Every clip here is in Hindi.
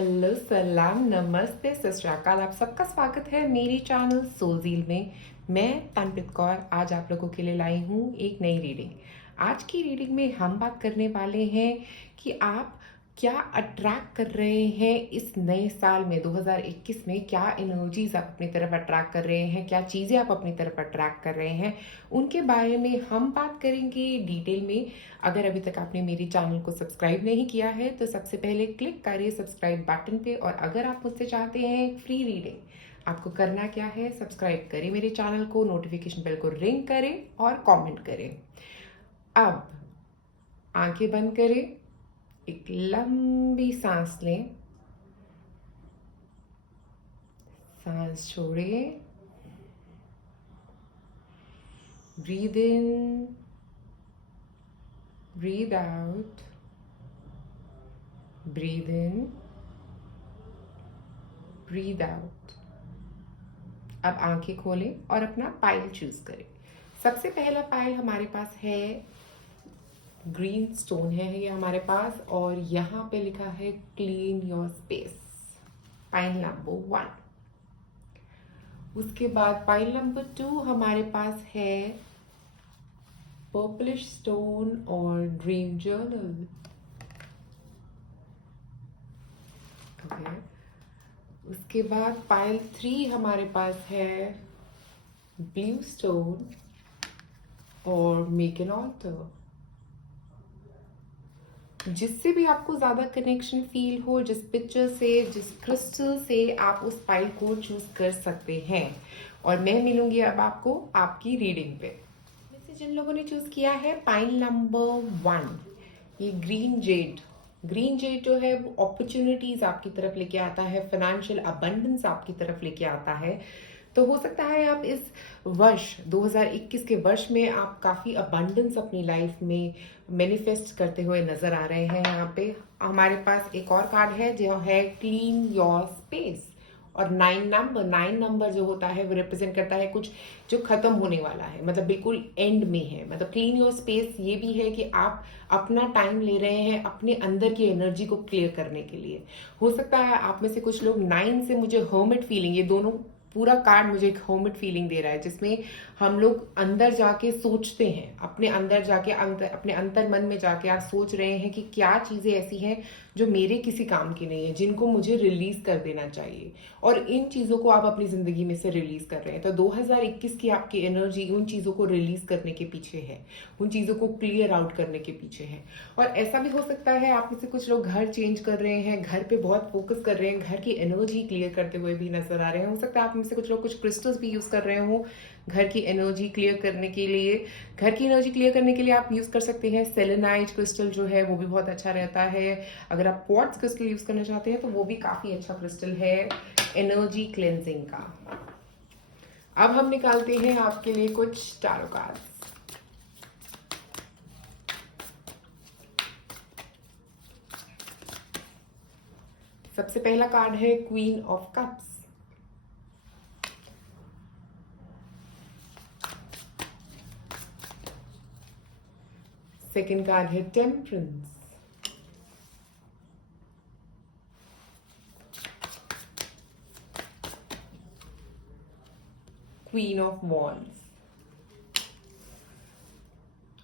हेलो, सलाम, नमस्ते, सत श्री अकाल। आप सबका स्वागत है मेरे चैनल सोलजील में। मैं तनप्रीत कौर आज आप लोगों के लिए लाई हूँ एक नई रीडिंग। आज की रीडिंग में हम बात करने वाले हैं कि आप क्या अट्रैक्ट कर रहे हैं इस नए साल में 2021 में। क्या एनर्जीज आप अपनी तरफ अट्रैक्ट कर रहे हैं, क्या चीज़ें आप अपनी तरफ अट्रैक्ट कर रहे हैं, उनके बारे में हम बात करेंगे डिटेल में। अगर अभी तक आपने मेरे चैनल को सब्सक्राइब नहीं किया है तो सबसे पहले क्लिक करें सब्सक्राइब बटन पे। और अगर आप मुझसे चाहते हैं एक फ्री रीडिंग, आपको करना क्या है, सब्सक्राइब करें मेरे चैनल को, नोटिफिकेशन बेल को रिंग करें और कमेंट करें। अब आंखें बंद करें, एक लंबी सांस लें, सांस छोड़ें, breathe in, breathe out, breathe in, breathe out. अब आंखें खोलें और अपना पाइल चूज करें। सबसे पहला पाइल हमारे पास है ग्रीन स्टोन है ये हमारे पास, और यहाँ पे लिखा है clean your space, pile number 1। उसके बाद पाइल नंबर 2 हमारे पास है पर्पलिश स्टोन और ड्रीम जर्नल। ओके, उसके बाद पाइल 3 हमारे पास है ब्लू स्टोन और मेक एन ऑल्टर। जिससे भी आपको ज़्यादा कनेक्शन फील हो, जिस पिक्चर से, जिस क्रिस्टल से, आप उस पाइल को चूज कर सकते हैं। और मैं मिलूंगी अब आपको आपकी रीडिंग पे। वैसे जिन लोगों ने चूज किया है पाइल नंबर 1, ये ग्रीन जेड जो है वो अपॉर्चुनिटीज आपकी तरफ लेके आता है, फाइनेंशियल अबंडेंस आपकी तरफ लेके आता है। तो हो सकता है आप इस वर्ष 2021 के वर्ष में आप काफ़ी अबंडेंस अपनी लाइफ में मैनिफेस्ट करते हुए नजर आ रहे हैं। यहाँ पे हमारे पास एक और कार्ड है जो है क्लीन योर स्पेस। और 9 नंबर जो होता है वो रिप्रेजेंट करता है कुछ जो खत्म होने वाला है, मतलब बिल्कुल एंड में है। मतलब क्लीन योर स्पेस ये भी है कि आप अपना टाइम ले रहे हैं अपने अंदर की एनर्जी को क्लियर करने के लिए। हो सकता है आप में से कुछ लोग 9 से मुझे हर्मिट फीलिंग, ये दोनों पूरा कार्ड मुझे एक हर्मिट फीलिंग दे रहा है, जिसमें हम लोग अंदर जाके सोचते हैं, अपने अंदर जाके अपने अंतर मन में जाके आप सोच रहे हैं कि क्या चीजें ऐसी हैं जो मेरे किसी काम की नहीं है, जिनको मुझे रिलीज कर देना चाहिए। और इन चीजों को आप अपनी जिंदगी में से रिलीज कर रहे हैं। तो 2021 की आपकी एनर्जी उन चीजों को रिलीज करने के पीछे है, उन चीजों को क्लियर आउट करने के पीछे है। और ऐसा भी हो सकता है आप में से कुछ लोग घर चेंज कर रहे हैं, घर पे बहुत फोकस कर रहे हैं, घर की एनर्जी क्लियर करते हुए भी नजर आ रहे हैं। हो सकता है आप में से कुछ लोग कुछ क्रिस्टल्स भी यूज कर रहे हो घर की एनर्जी क्लियर करने के लिए। घर की एनर्जी क्लियर करने के लिए आप यूज कर सकते हैं सेलेनाइट क्रिस्टल, जो है वो भी बहुत अच्छा रहता है। अगर आप क्वार्ट्ज क्रिस्टल यूज करना चाहते हैं तो वो भी काफी अच्छा क्रिस्टल है एनर्जी क्लेंजिंग का। अब हम निकालते हैं आपके लिए कुछ टारो कार्ड्स। सबसे पहला कार्ड है queen of cups. Second card है टेम्परेंस। Queen of wands.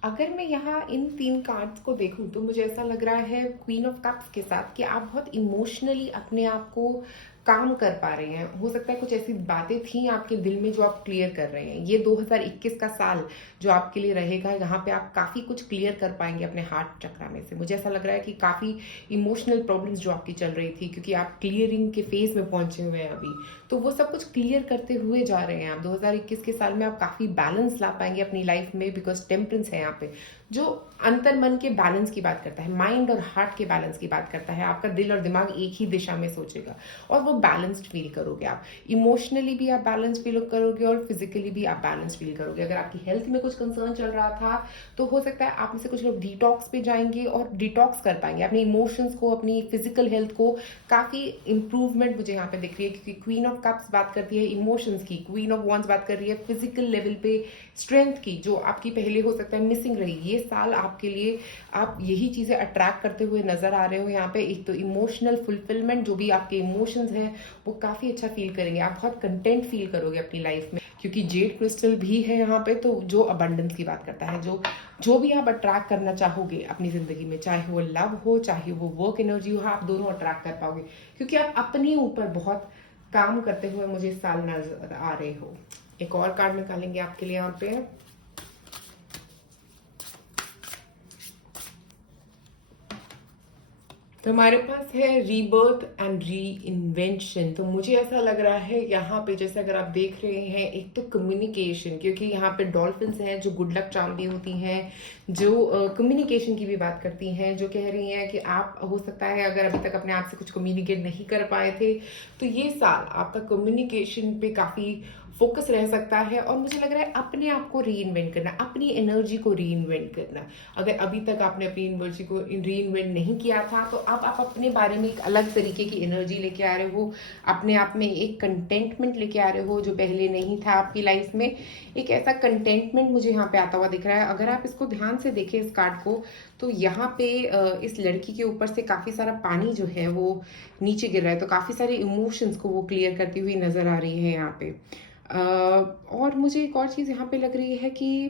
अगर मैं यहाँ इन 3 कार्ड्स को देखूं तो मुझे ऐसा लग रहा है क्वीन ऑफ कप्स के साथ कि आप बहुत इमोशनली अपने आप को काम कर पा रहे हैं। हो सकता है कुछ ऐसी बातें थी आपके दिल में जो आप क्लियर कर रहे हैं। ये 2021 का साल जो आपके लिए रहेगा, यहाँ पे आप काफ़ी कुछ क्लियर कर पाएंगे अपने हार्ट चक्रा में से। मुझे ऐसा लग रहा है कि काफ़ी इमोशनल प्रॉब्लम्स जो आपकी चल रही थी, क्योंकि आप क्लियरिंग के फेज में पहुंचे हुए हैं अभी, तो वो सब कुछ क्लियर करते हुए जा रहे हैं आप। 2021 के साल में आप काफ़ी बैलेंस ला पाएंगे अपनी लाइफ में, बिकॉज टेम्परेंस है यहाँ पे, जो अंतर मन के बैलेंस की बात करता है, माइंड और हार्ट के बैलेंस की बात करता है। आपका दिल और दिमाग एक ही दिशा में सोचेगा और वो बैलेंस्ड फील करोगे आप। इमोशनली भी आप बैलेंस्ड फील करोगे और फिजिकली भी आप बैलेंस्ड फील करोगे। अगर आपकी हेल्थ में कुछ कंसर्न चल रहा था तो हो सकता है आप में से कुछ लोग डिटॉक्स पे जाएंगे और डिटॉक्स कर पाएंगे अपने इमोशंस को, अपनी फिजिकल हेल्थ को। काफ़ी इंप्रूवमेंट मुझे यहाँ पे दिख रही है, क्योंकि क्वीन ऑफ कप्स बात करती है इमोशंस की, क्वीन ऑफ वॉन्ड्स बात कर रही है फिजिकल लेवल पे स्ट्रेंथ की, जो आपकी पहले हो सकता है मिसिंग रही। ये साल आपके लिए आप यही चीज़ें अट्रैक्ट करते हुए नजर आ रहे हो यहाँ पे। एक तो इमोशनल फुलफिलमेंट, जो भी आपके इमोशंस हैं वो काफ़ी अच्छा फील करेंगे, आप बहुत कंटेंट फील करोगे अपनी लाइफ में, क्योंकि जेड क्रिस्टल भी है यहाँ पे, तो जो अबंडेंस की बात करता है। जो भी आप अट्रैक्ट करना चाहोगे अपनी जिंदगी में, चाहे वो लव हो चाहे वो वर्क एनर्जी हो, आप दोनों अट्रैक्ट कर पाओगे, क्योंकि आप अपने ऊपर बहुत काम करते हुए मुझे इस साल नजर आ रहे हो। एक और कार्ड निकालेंगे आपके लिए यहाँ पे। तो हमारे पास है रीबर्थ एंड री इन्वेंशन। तो मुझे ऐसा लग रहा है यहाँ पे, जैसे अगर आप देख रहे हैं, एक तो कम्युनिकेशन, क्योंकि यहाँ पे डॉल्फिन्स हैं जो गुड लक चार्म भी होती हैं, जो कम्युनिकेशन की भी बात करती हैं, जो कह रही हैं कि आप हो सकता है अगर अभी तक अपने आप से कुछ कम्युनिकेट नहीं कर पाए थे तो ये साल आपका कम्युनिकेशन पे काफ़ी फोकस रह सकता है। और मुझे लग रहा है अपने आप को री इन्वेंट करना, अपनी एनर्जी को री इन्वेंट करना। अगर अभी तक आपने अपनी एनर्जी को री इन्वेंट नहीं किया था तो अब आप अपने बारे में एक अलग तरीके की एनर्जी लेके आ रहे हो, अपने आप में एक कंटेंटमेंट लेके आ रहे हो जो पहले नहीं था आपकी लाइफ में। एक ऐसा कंटेंटमेंट मुझे यहाँ पे आता हुआ दिख रहा है। अगर आप इसको ध्यान से देखें इस कार्ड को, तो यहाँ पे इस लड़की के ऊपर से काफ़ी सारा पानी जो है वो नीचे गिर रहा है, तो काफ़ी सारे इमोशंस को वो क्लियर करती हुई नजर आ रही है यहाँ पे। और मुझे एक और चीज़ यहाँ पे लग रही है कि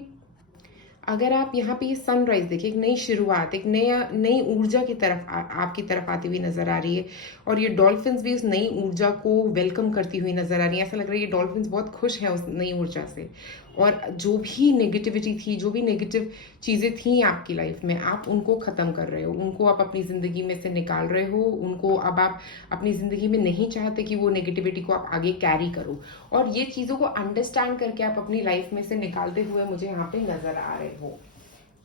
अगर आप यहाँ पे ये सनराइज देखिए, एक नई शुरुआत, एक नई ऊर्जा की तरफ आपकी तरफ आती हुई नजर आ रही है। और ये डॉल्फिन्स भी उस नई ऊर्जा को वेलकम करती हुई नजर आ रही है। ऐसा लग रहा है ये डॉल्फिन्स बहुत खुश हैं उस नई ऊर्जा से। और जो भी नेगेटिविटी थी, जो भी नेगेटिव चीज़ें थी आपकी लाइफ में, आप उनको ख़त्म कर रहे हो, उनको आप अपनी ज़िंदगी में से निकाल रहे हो, उनको अब आप अपनी ज़िंदगी में नहीं चाहते कि वो नेगेटिविटी को आप आगे कैरी करो। और ये चीज़ों को अंडरस्टैंड करके आप अपनी लाइफ में से निकालते हुए मुझे यहाँ पे नज़र आ रहे हो।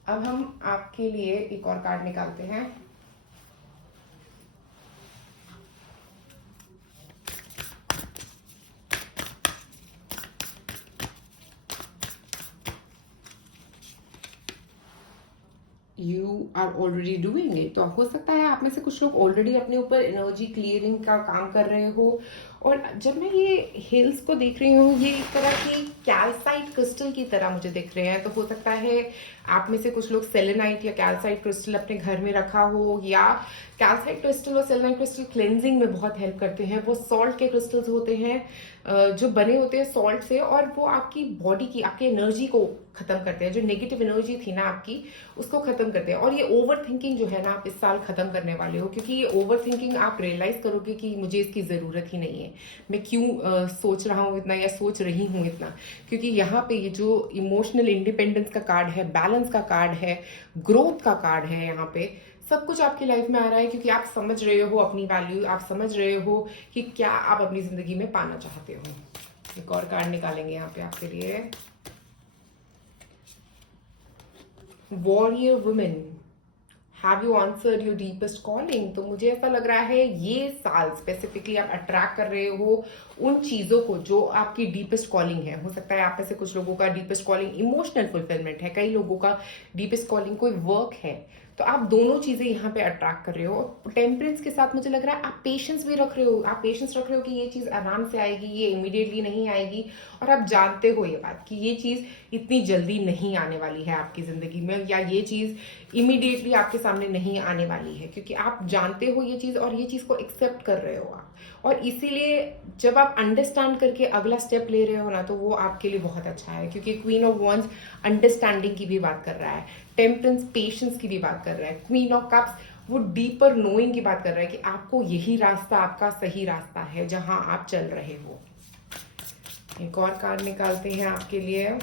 अब हम आपके लिए एक और कार्ड निकालते हैं। You are already doing it. तो हो सकता है आप में से कुछ लोग ऑलरेडी अपने ऊपर एनर्जी क्लियरिंग का काम कर रहे हो। और जब मैं ये हिल्स को देख रही हूँ, ये एक तरह की कैल्साइट क्रिस्टल की तरह मुझे दिख रहे हैं। तो हो सकता है आप में से कुछ लोग सेलेनाइट या कैल्साइट क्रिस्टल अपने घर में रखा हो, या कैल्साइट क्रिस्टल और सेलेनाइट क्रिस्टल क्लेंजिंग में बहुत हेल्प करते हैं। वो सॉल्ट के क्रिस्टल्स होते हैं जो बने होते हैं सॉल्ट से, और वो आपकी बॉडी की, आपकी एनर्जी को खत्म करते हैं। जो नेगेटिव एनर्जी थी ना आपकी, उसको खत्म करते हैं। और ये ओवर थिंकिंग जो है ना, आप इस साल खत्म करने वाले हो, क्योंकि ये ओवर थिंकिंग आप रियलाइज करोगे कि मुझे इसकी जरूरत ही नहीं है, मैं क्यों सोच रहा हूँ इतना या सोच रही हूँ इतना। क्योंकि यहाँ पे ये जो इमोशनल इंडिपेंडेंस का कार्ड है, बैलेंस का कार्ड है, ग्रोथ का कार्ड है, यहाँ पे सब कुछ आपकी लाइफ में आ रहा है, क्योंकि आप समझ रहे हो अपनी वैल्यू, आप समझ रहे हो कि क्या आप अपनी जिंदगी में पाना चाहते हो। एक और कार्ड निकालेंगे यहाँ पे आपके लिए। Warrior women, have you answered your deepest calling. तो मुझे ऐसा लग रहा है ये साल स्पेसिफिकली आप अट्रैक्ट कर रहे हो उन चीजों को जो आपकी डीपेस्ट कॉलिंग है। हो सकता है आप में से कुछ लोगों का डीपेस्ट कॉलिंग इमोशनल फुलफिलमेंट है, कई लोगों का डीपेस्ट कॉलिंग कोई वर्क है। तो आप दोनों चीजें यहाँ पे अट्रैक्ट कर रहे हो। टेम्परेंस के साथ मुझे लग रहा है आप पेशेंस भी रख रहे हो, आप पेशेंस रख रहे हो कि ये चीज आराम से आएगी, ये इमीडिएटली नहीं आएगी। और आप जानते हो ये बात कि ये चीज इतनी जल्दी नहीं आने वाली है आपकी जिंदगी में, या ये चीज इमीडिएटली आपके सामने नहीं आने वाली है, क्योंकि आप जानते हो ये चीज और ये चीज को एक्सेप्ट कर रहे हो आप। और इसीलिए जब आप अंडरस्टैंड करके अगला स्टेप ले रहे हो ना, तो वो आपके लिए बहुत अच्छा है, क्योंकि क्वीन ऑफ वॉन्ड्स अंडरस्टैंडिंग की भी बात कर रहा है, टेम्परेंस पेशेंस की भी बात कर रहा है, क्वीन ऑफ कप्स वो डीपर नोइंग की बात कर रहा है कि आपको यही रास्ता आपका सही रास्ता है जहां आप चल रहे हो। एक और कार्ड निकालते हैं आपके लिए।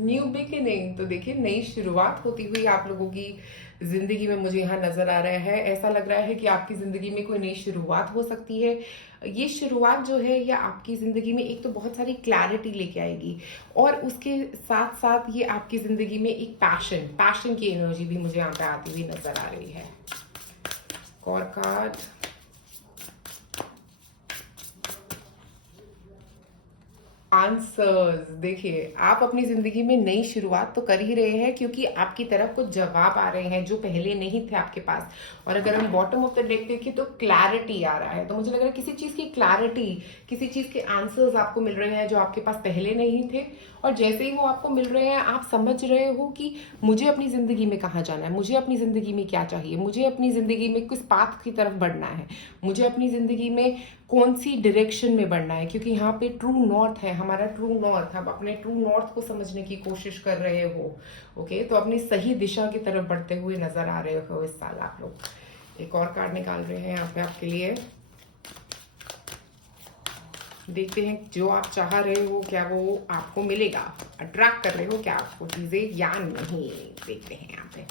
New beginning. तो देखिए नई शुरुआत होती हुई आप लोगों की जिंदगी में मुझे यहाँ नजर आ रहा है। ऐसा लग रहा है कि आपकी जिंदगी में कोई नई शुरुआत हो सकती है। ये शुरुआत जो है ये आपकी जिंदगी में एक तो बहुत सारी क्लैरिटी लेके आएगी, और उसके साथ साथ ये आपकी जिंदगी में एक पैशन की एनर्जी भी मुझे यहाँ पे आती हुई नजर आ रही है। और कार्ड आंसर्स। देखिए, आप अपनी जिंदगी में नई शुरुआत तो कर ही रहे हैं, क्योंकि आपकी तरफ कुछ जवाब आ रहे हैं जो पहले नहीं थे आपके पास। और अगर हम बॉटम ऑफ द डेक देखें तो क्लैरिटी आ रहा है। तो मुझे लग रहा है किसी चीज की क्लैरिटी, किसी चीज के आंसर्स आपको मिल रहे हैं जो आपके पास पहले नहीं थे। और जैसे ही वो आपको मिल रहे हैं, आप समझ रहे हो कि मुझे अपनी जिंदगी में कहाँ जाना है, मुझे अपनी जिंदगी में क्या चाहिए, मुझे अपनी जिंदगी में किस पाथ की तरफ बढ़ना है, मुझे अपनी जिंदगी में कौन सी डायरेक्शन में बढ़ना है। क्योंकि यहाँ पे ट्रू नॉर्थ है, हमारा ट्रू नॉर्थ। आप अपने ट्रू नॉर्थ को समझने की कोशिश कर रहे हो। ओके, तो अपनी सही दिशा की तरफ बढ़ते हुए नजर आ रहे हो इस साल आप लोग। एक और कार्ड निकाल रहे हैं यहाँ पे आपके लिए। देखते हैं जो आप चाह रहे हो क्या वो आपको मिलेगा। अट्रैक्ट कर रहे हो क्या आपको चीजें या नहीं, देखते हैं यहाँ पे।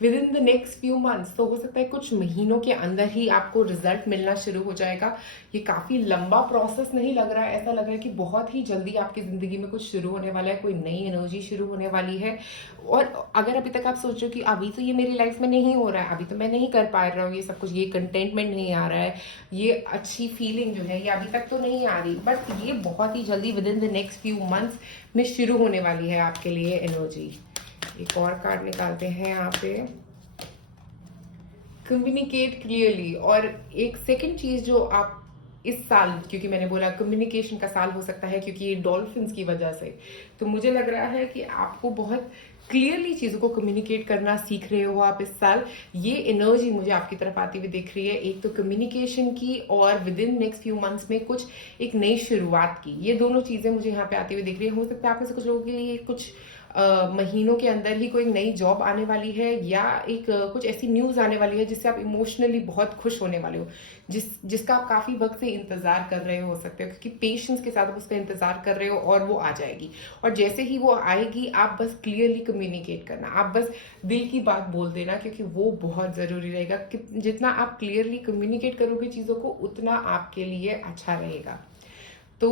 With in the next few months, तो हो सकता है कुछ महीनों के अंदर ही आपको रिजल्ट मिलना शुरू हो जाएगा। ये काफी लंबा प्रोसेस नहीं लग रहा है, ऐसा लग रहा है कि बहुत ही जल्दी आपकी जिंदगी में कुछ शुरू होने वाला है, कोई नई एनर्जी शुरू होने वाली है। और अगर अभी तक आप सोच रहे हो कि अभी तो ये मेरी लाइफ में नहीं हो रहा है, अभी तो मैं नहीं कर पा रहा हूँ ये सब कुछ, ये कंटेंटमेंट नहीं आ रहा है, ये अच्छी फीलिंग जो है ये अभी तक तो नहीं आ रही, बट ये बहुत ही जल्दी with in the next few months में शुरू होने वाली है आपके लिए एनर्जी। एक और कार्ड निकालते हैं यहाँ पे। Communicate clearly. और एक सेकंड चीज जो आप इस साल, क्योंकि मैंने बोला कम्युनिकेशन का साल हो सकता है क्योंकि ये डॉल्फिन्स की वजह से, तो मुझे लग रहा है कि आपको बहुत क्लियरली चीजों को कम्युनिकेट करना सीख रहे हो आप इस साल। ये एनर्जी मुझे आपकी तरफ आती हुई दिख रही है, एक तो कम्युनिकेशन की और with in next few months में कुछ एक नई शुरुआत की। ये दोनों चीजें मुझे यहाँ पे आती हुई दिख रही है। हो सकता है आप में से कुछ लोगों के लिए कुछ महीनों के अंदर ही कोई नई जॉब आने वाली है, या एक कुछ ऐसी न्यूज आने वाली है जिससे आप इमोशनली बहुत खुश होने वाले हो, जिसका आप काफी वक्त से इंतजार कर रहे हो सकते हो, क्योंकि पेशेंस के साथ आप उसका इंतजार कर रहे हो और वो आ जाएगी। और जैसे ही वो आएगी आप बस क्लियरली कम्युनिकेट करना, आप बस दिल की बात बोल देना, क्योंकि वो बहुत जरूरी रहेगा। जितना आप क्लियरली कम्युनिकेट करोगे चीजों को, उतना आपके लिए अच्छा रहेगा। तो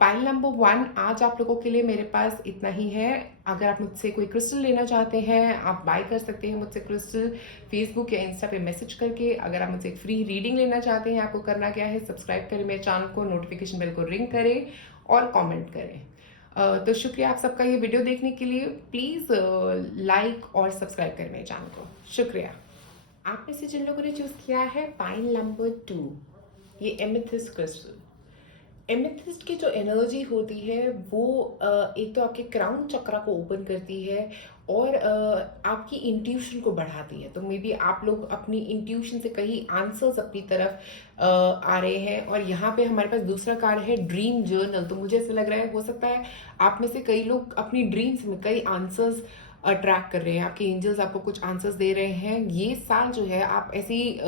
पाइल नंबर 1 आज आप लोगों के लिए मेरे पास इतना ही है। अगर आप मुझसे कोई क्रिस्टल लेना चाहते हैं, आप बाय कर सकते हैं मुझसे क्रिस्टल फेसबुक या इंस्टा पे मैसेज करके। अगर आप मुझसे एक फ्री रीडिंग लेना चाहते हैं, आपको करना क्या है, सब्सक्राइब करें मेरे चैनल को, नोटिफिकेशन बेल को रिंग करें और कमेंट करें। तो शुक्रिया आप सबका ये वीडियो देखने के लिए। प्लीज लाइक और सब्सक्राइब करें मेरे चैनल को। शुक्रिया। आप में से जिन लोगों ने चूज किया है पाइल नंबर 2, ये एमेथिस्ट क्रिस्टल। एमेथिस्ट की जो एनर्जी होती है वो एक तो आपके क्राउन चक्रा को ओपन करती है और आपकी इंट्यूशन को बढ़ाती है। तो मे बी आप लोग अपनी इंट्यूशन से कहीं आंसर्स अपनी तरफ आ रहे हैं। और यहाँ पे हमारे पास दूसरा कार्ड है ड्रीम जर्नल। तो मुझे ऐसा लग रहा है हो सकता है आप में से कई लोग अपनी ड्रीम्स में कई आंसर्स अट्रैक्ट कर रहे हैं, आपके एंजल्स आपको कुछ आंसर्स दे रहे हैं। ये साल जो है आप ऐसी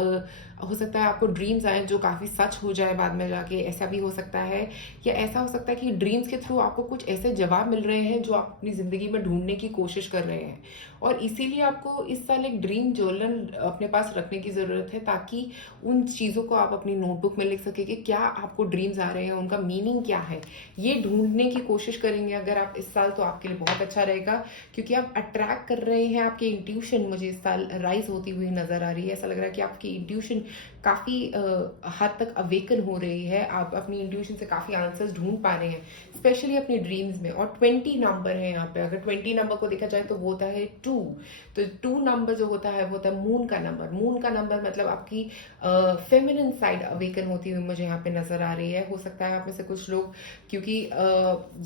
हो सकता है आपको ड्रीम्स आए जो काफी सच हो जाए बाद में जाके, ऐसा भी हो सकता है। या ऐसा हो सकता है कि ड्रीम्स के थ्रू आपको कुछ ऐसे जवाब मिल रहे हैं जो आप अपनी जिंदगी में ढूंढने की कोशिश कर रहे हैं। और इसीलिए आपको इस साल एक ड्रीम जर्नल अपने पास रखने की जरूरत है, ताकि उन चीजों को आप अपनी नोटबुक में लिख सके कि क्या आपको ड्रीम्स आ रहे हैं, उनका मीनिंग क्या है, ये ढूंढने की कोशिश करेंगे अगर आप इस साल, तो आपके लिए बहुत अच्छा रहेगा। क्योंकि आप अट्रैक्ट कर रहे हैं, आपकी इंट्यूशन मुझे इस साल राइज होती हुई नजर आ रही है। ऐसा लग रहा है कि आपकी इंट्यूशन काफी हद तक अवेकन हो रही है, आप अपनी इंट्यूशन से काफी आंसर्स ढूंढ पा रहे हैं, स्पेशली अपने ड्रीम्स में। और 20 नंबर है यहाँ पे, अगर 20 नंबर को देखा जाए तो वो होता है 2। तो 2 नंबर जो होता है वो होता है मून का नंबर। मून का नंबर मतलब आपकी फेमिनिन साइड अवेकन होती हुई मुझे यहाँ पे नजर आ रही है। हो सकता है आप में से कुछ लोग, क्योंकि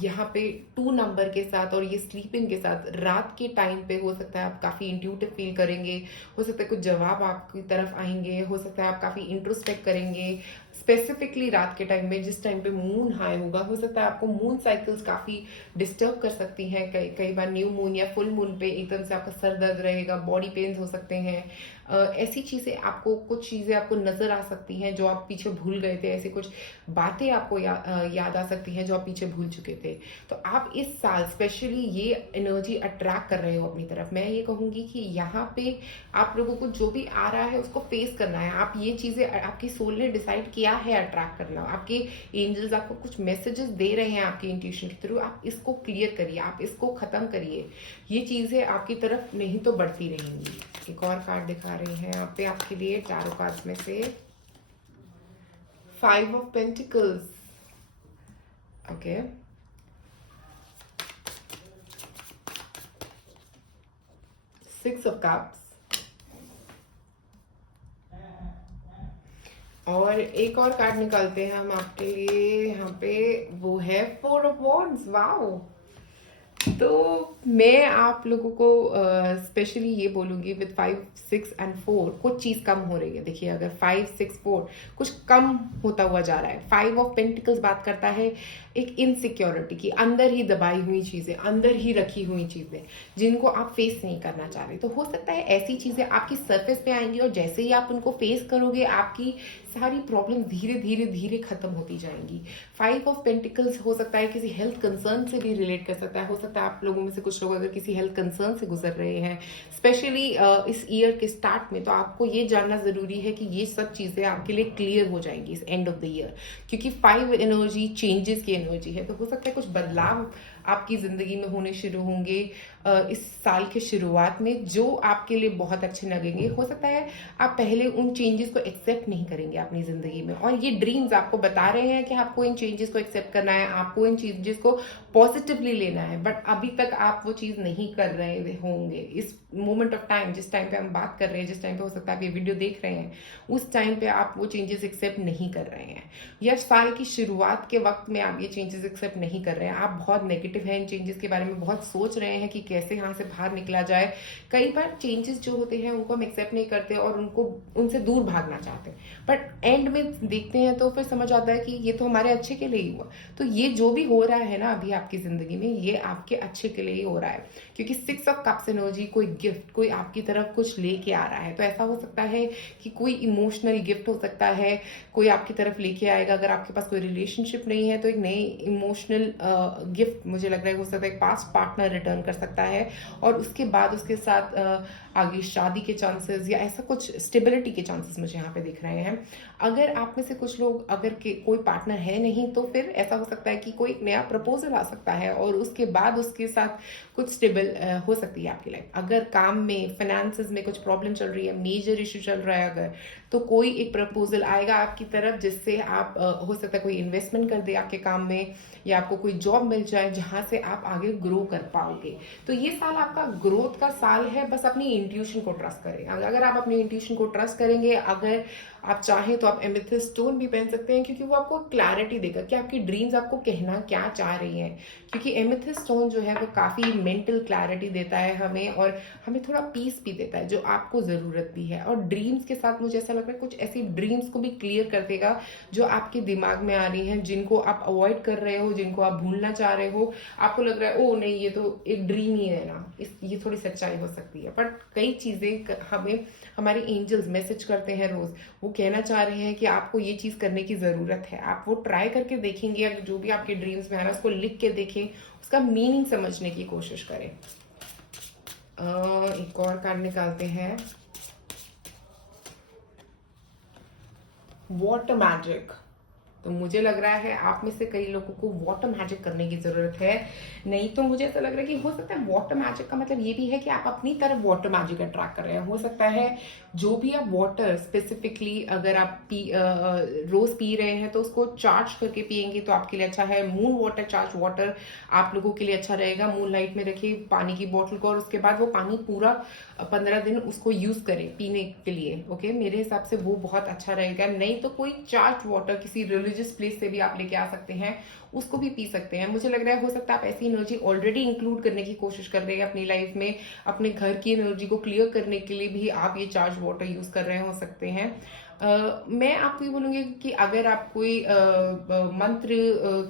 यहाँ पे 2 नंबर के साथ और ये स्लीपिंग के साथ रात के टाइम पे हो सकता है आप काफी इंट्यूटिव फील करेंगे, हो सकता है कुछ जवाब आपकी तरफ आएंगे, हो सकता है आप काफी इंट्रोस्पेक्ट करेंगे। स्पेसिफिकली रात के टाइम में जिस टाइम पे मून हाई होगा, हो सकता है आपको मून साइकिल्स काफी डिस्टर्ब कर सकती हैं। कई बार न्यू मून या फुल मून पे एकदम से आपका सर दर्द रहेगा, बॉडी पेन्स हो सकते हैं। ऐसी चीजें आपको, कुछ चीजें आपको नजर आ सकती हैं जो आप पीछे भूल गए थे, ऐसी कुछ बातें आपको याद आ सकती हैं जो आप पीछे भूल चुके थे। तो आप इस साल स्पेशली ये एनर्जी अट्रैक्ट कर रहे हो अपनी तरफ। मैं ये कहूंगी कि यहाँ पे आप लोगों को जो भी आ रहा है उसको फेस करना है। आप ये चीजें, आपकी सोल ने डिसाइड किया है अट्रैक्ट करना, आपके एंजल्स आपको कुछ मैसेजेस दे रहे हैं आपकी इंट्यूशन के थ्रू। आप इसको क्लियर करिए, आप इसको खत्म करिए, ये चीजें आपकी तरफ नहीं तो बढ़ती रहेंगी। एक और कार्ड दिखा रहे हैं यहाँ पे आपके लिए टैरो कार्ड्स में से 5 of Pentacles. Okay. Six of Cups. और एक और कार्ड निकालते हैं हम आपके लिए यहाँ पे, वो है 4 of Wands. वाओ! तो मैं आप लोगों को स्पेशली ये बोलूँगी विद 5, 6 एंड 4 कुछ चीज़ कम हो रही है। देखिए अगर 5, 6, 4 कुछ कम होता हुआ जा रहा है। 5 ऑफ पेंटिकल्स बात करता है एक इनसिक्योरिटी की, अंदर ही दबाई हुई चीज़ें, अंदर ही रखी हुई चीज़ें जिनको आप फेस नहीं करना चाह रहे। तो हो सकता है ऐसी चीज़ें आपकी सरफेस पे आएंगी और जैसे ही आप उनको फेस करोगे आपकी सारी प्रॉब्लम धीरे धीरे धीरे खत्म होती जाएंगी। 5 ऑफ पेंटिकल्स हो सकता है किसी हेल्थ कंसर्न से भी रिलेट कर सकता है। हो सकता है आप लोगों में से कुछ लोग अगर किसी हेल्थ कंसर्न से गुजर रहे हैं स्पेशली इस ईयर के स्टार्ट में, तो आपको ये जानना जरूरी है कि ये सब चीजें आपके लिए क्लियर हो जाएंगी इस एंड ऑफ द ईयर, क्योंकि 5 एनर्जी चेंजेस की एनर्जी है। तो हो सकता है कुछ बदलाव आपकी जिंदगी में होने शुरू होंगे इस साल के शुरुआत में जो आपके लिए बहुत अच्छे लगेंगे। हो सकता है आप पहले उन चेंजेस को एक्सेप्ट नहीं करेंगे अपनी जिंदगी में, और ये ड्रीम्स आपको बता रहे हैं कि आपको इन चेंजेस को एक्सेप्ट करना है, आपको इन चेंजेस को पॉजिटिवली लेना है, बट अभी तक आप वो चीज नहीं कर रहे होंगे। इस मोमेंट ऑफ टाइम, जिस टाइम पे हम बात कर रहे हैं, जिस टाइम पे हो सकता है आप ये वीडियो देख रहे हैं, उस टाइम पे आप वो चेंजेस एक्सेप्ट नहीं कर रहे हैं, या साल की शुरुआत के वक्त में आप ये चेंजेस एक्सेप्ट नहीं कर रहे हैं। आप बहुत नेगेटिव हैं इन चेंजेस के बारे में, बहुत सोच रहे हैं कि कैसे यहाँ से बाहर निकला जाए। कई बार चेंजेस जो होते हैं उनको हम एक्सेप्ट नहीं करते और उनसे दूर भागना चाहते हैं, बट एंड में देखते हैं तो फिर समझ आता है कि ये तो हमारे अच्छे के लिए ही हुआ। तो ये जो भी हो रहा है ना अभी आपकी जिंदगी में, ये आपके अच्छे के लिए ही हो रहा है, क्योंकि 6 ऑफ कप्स एनर्जी कोई गिफ्ट, कोई आपकी तरफ कुछ लेके आ रहा है। तो ऐसा हो सकता है कि कोई इमोशनल गिफ्ट हो सकता है, कोई आपकी तरफ लेके आएगा। अगर आपके पास कोई रिलेशनशिप नहीं है तो एक नई इमोशनल गिफ्ट मुझे लग रहा है हो सकता है, एक पास्ट पार्टनर रिटर्न कर सकता है और उसके बाद उसके साथ आगे शादी के चांसेस या ऐसा कुछ स्टेबिलिटी के चांसेस मुझे यहाँ पे दिख रहे हैं। अगर आप में से कुछ लोग अगर कोई पार्टनर है नहीं, तो फिर ऐसा हो सकता है कि कोई एक नया प्रपोजल आ सकता है और उसके बाद उसके साथ कुछ स्टेबल हो सकती है आपकी लाइफ। अगर काम में, फाइनेंसेस में कुछ प्रॉब्लम चल रही है, मेजर इशू चल रहा है अगर, तो कोई एक प्रपोजल आएगा आपकी तरफ जिससे आप हो सकता है कोई इन्वेस्टमेंट कर दे आपके काम में, या आपको कोई जॉब मिल जाए जहां से आप आगे ग्रो कर पाओगे। तो ये साल आपका ग्रोथ का साल है, बस अपनी इंट्यूशन को ट्रस्ट करें। अगर आप अपनी इंट्यूशन को ट्रस्ट करेंगे, अगर आप चाहें तो आप एमेथिस्ट स्टोन भी पहन सकते हैं, क्योंकि वो आपको क्लैरिटी देगा कि आपकी ड्रीम्स आपको कहना क्या चाह रही हैं। क्योंकि एमेथिस्ट स्टोन जो है वो काफी मेंटल क्लैरिटी देता है हमें, और हमें थोड़ा पीस भी देता है जो आपको जरूरत भी है। और ड्रीम्स के साथ मुझे ऐसा लग रहा है कुछ ऐसी ड्रीम्स को भी क्लियर कर देगा जो आपके दिमाग में आ रही हैं, जिनको आप अवॉइड कर रहे हो, जिनको आप भूलना चाह रहे हो। आपको लग रहा है ओ नहीं ये तो एक ड्रीम ही है ना, ये थोड़ी सच्चाई हो सकती है, बट कई चीजें हमें हमारे एंजल्स मैसेज करते हैं रोज। वो कहना चाह रहे हैं कि आपको ये चीज करने की जरूरत है। आप वो ट्राई करके देखेंगे, अगर जो भी आपके ड्रीम्स में है ना उसको लिख के देखें, उसका मीनिंग समझने की कोशिश करें। एक और कार्ड निकालते हैं, वाटर मैजिक। तो मुझे लग रहा है आप में से कई लोगों को वाटर मैजिक करने की जरूरत है। नहीं तो मुझे ऐसा लग रहा है कि हो सकता है वाटर मैजिक का मतलब ये भी है कि आप अपनी तरफ वाटर मैजिक अट्रैक्ट कर रहे हैं। हो सकता है जो भी आप वाटर स्पेसिफिकली अगर आप रोज पी रहे हैं तो उसको चार्ज करके पिएंगे तो आपके लिए अच्छा है। मून वाटर, चार्ज वाटर आप लोगों के लिए अच्छा रहेगा। मून लाइट में रखिए पानी की बोतल को और उसके बाद वो पानी पूरा 15 दिन उसको यूज करें पीने के लिए। ओके, मेरे हिसाब से वो बहुत अच्छा रहेगा। नहीं तो कोई चार्ज वाटर किसी रिलीजियस प्लेस से भी आप लेके आ सकते हैं, उसको भी पी सकते हैं। मुझे लग रहा है हो सकता है आप ऐसी एनर्जी ऑलरेडी इंक्लूड करने की कोशिश कर रहे हैं अपनी लाइफ में। अपने घर की एनर्जी को क्लियर करने के लिए भी आप ये चार्ज वाटर यूज कर रहे हो सकते हैं। मैं आपको ये बोलूंगी कि अगर आप कोई मंत्र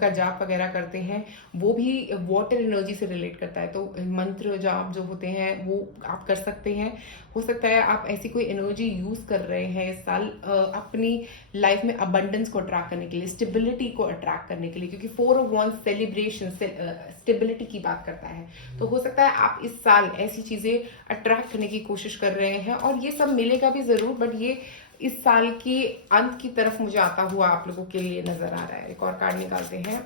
का जाप वगैरह करते हैं, वो भी वाटर एनर्जी से रिलेट करता है, तो मंत्र जाप जो होते हैं वो आप कर सकते हैं। हो सकता है आप ऐसी कोई एनर्जी यूज कर रहे हैं इस साल अपनी लाइफ में अबंडेंस को अट्रैक्ट करने के लिए, स्टेबिलिटी को अट्रैक्ट करने के लिए, क्योंकि 4 ऑफ वांड्स सेलिब्रेशन स्टेबिलिटी की बात करता है। तो हो सकता है आप इस साल ऐसी चीजें अट्रैक्ट करने की कोशिश कर रहे हैं, और ये सब मिलेगा भी जरूर, बट ये इस साल के अंत की तरफ मुझे आता हुआ आप लोगों के लिए नजर आ रहा है। एक और कार्ड निकालते हैं,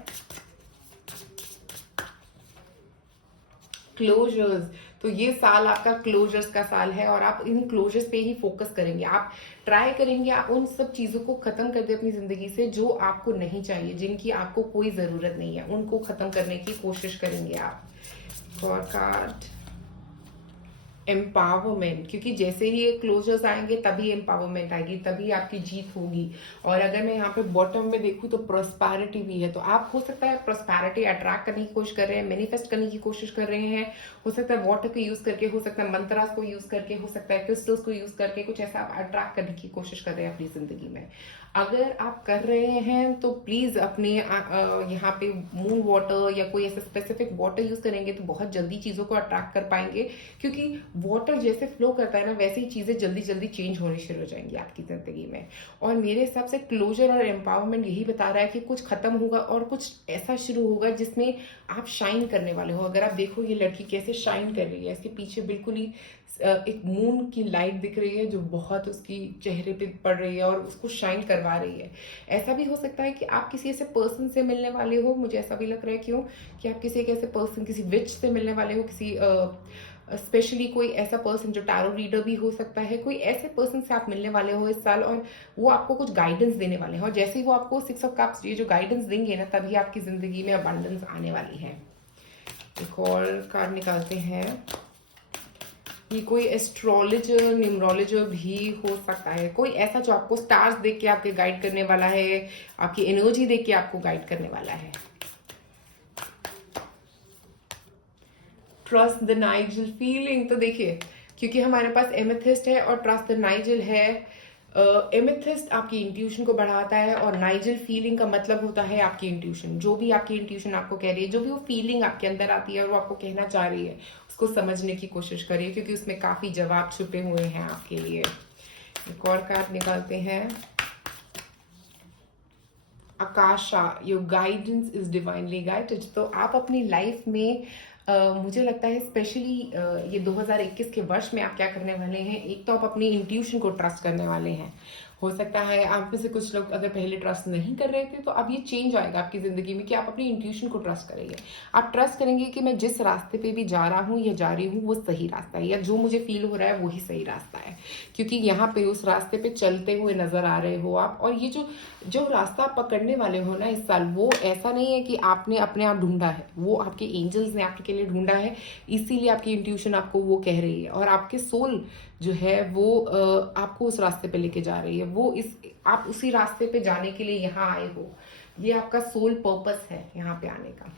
क्लोजर्स। तो ये साल आपका क्लोजर्स का साल है और आप इन क्लोजर्स पे ही फोकस करेंगे। आप ट्राई करेंगे आप उन सब चीज़ों को ख़त्म कर दें अपनी ज़िंदगी से जो आपको नहीं चाहिए, जिनकी आपको कोई ज़रूरत नहीं है, उनको ख़त्म करने की कोशिश करेंगे आप। फॉर कार्ड एम्पावरमेंट, क्योंकि जैसे ही ये क्लोजर्स आएंगे तभी एम्पावरमेंट आएगी, तभी आपकी जीत होगी। और अगर मैं यहाँ पे बॉटम में देखूँ तो प्रोस्पैरिटी भी है, तो आप हो सकता है प्रोस्पैरिटी अट्रैक्ट करने की कोशिश कर रहे हैं, मैनिफेस्ट करने की कोशिश कर रहे हैं। हो सकता है वाटर को यूज करके, हो सकता है मंत्रास को यूज करके, हो सकता है क्रिस्टल्स को यूज करके कुछ ऐसा आप अट्रैक्ट करने की कोशिश कर रहे हैं अपनी जिंदगी में। अगर आप कर रहे हैं तो प्लीज अपने यहाँ पे मून वाटर या कोई ऐसा स्पेसिफिक वाटर यूज करेंगे तो बहुत जल्दी चीजों को अट्रैक्ट कर पाएंगे, क्योंकि वाटर जैसे फ्लो करता है ना वैसे ही चीजें जल्दी जल्दी चेंज होनी शुरू हो जाएंगी आपकी जिंदगी में। और मेरे हिसाब से क्लोजर और एम्पावरमेंट यही बता रहा है कि कुछ खत्म होगा और कुछ ऐसा शुरू होगा जिसमें आप शाइन करने वाले हो। अगर आप देखो ये लड़की कैसे शाइन कर रही है, इसके पीछे बिल्कुल ही एक मून की लाइट दिख रही है जो बहुत उसकी चेहरे पे पड़ रही है और उसको शाइन करवा रही है। ऐसा भी हो सकता है कि आप किसी ऐसे पर्सन से मिलने वाले हो, मुझे ऐसा भी लग रहा है क्यों कि आप किसी एक ऐसे पर्सन, किसी विच से मिलने वाले हो, किसी स्पेशली कोई ऐसा पर्सन जो टैरो रीडर भी हो सकता है, कोई ऐसे पर्सन से आप मिलने वाले हो इस साल और वो आपको कुछ गाइडेंस देने वाले हैं। और जैसे ही वो आपको 6 ऑफ कप्स ये जो गाइडेंस देंगे ना, तभी आपकी जिंदगी में अबंडेंस आने वाली है। एक और कार्ड निकालते हैं। ये कोई एस्ट्रोलॉजर, न्यूमरोलॉजर भी हो सकता है, कोई ऐसा जो आपको स्टार्स देख के आपके गाइड करने वाला है, आपकी एनर्जी देख के आपको गाइड करने वाला है। ट्रस्ट द नाइजल फीलिंग, तो देखिए क्योंकि हमारे पास एमेथिस्ट है और ट्रस्ट द नाइजल है। एमेथिस्ट आपकी इंट्यूशन को बढ़ाता है और नाइजल फीलिंग का मतलब होता है आपकी इंट्यूशन। जो भी आपकी इंट्यूशन आपको कह रही है, जो भी वो फीलिंग आपके अंदर आती है और वो आपको कहना चाह रही है, उसको समझने की कोशिश करिए, क्योंकि उसमें काफी जवाब छुपे हुए हैं आपके लिए। एक और कार्ड निकालते हैं। Aakasha, your guidance is divinely guided. तो आप अपनी लाइफ में मुझे लगता है स्पेशली ये 2021 के वर्ष में आप क्या करने वाले हैं, एक तो आप अपनी इंट्यूशन को ट्रस्ट करने वाले हैं। हो सकता है आप में से कुछ लोग अगर पहले ट्रस्ट नहीं कर रहे थे तो अब ये चेंज आएगा आपकी जिंदगी में कि आप अपनी इंट्यूशन को ट्रस्ट करेंगे। आप ट्रस्ट करेंगे कि मैं जिस रास्ते पे भी जा रहा हूँ या जा रही हूँ वो सही रास्ता है, या जो मुझे फील हो रहा है वही सही रास्ता है, क्योंकि यहाँ पे उस रास्ते पे चलते हुए नजर आ रहे हो आप। और ये जो जो रास्ता आप पकड़ने वाले हो ना इस साल, वो ऐसा नहीं है कि आपने अपने आप ढूंढा है, वो आपके एंजल्स ने आपके लिए ढूंढा है, इसीलिए आपकी इंट्यूशन आपको वो कह रही है। और आपके सोल जो है वो आपको उस रास्ते पे लेके जा रही है, वो इस आप उसी रास्ते पे जाने के लिए यहाँ आए हो। ये आपका सोल पर्पस है यहाँ पे आने का।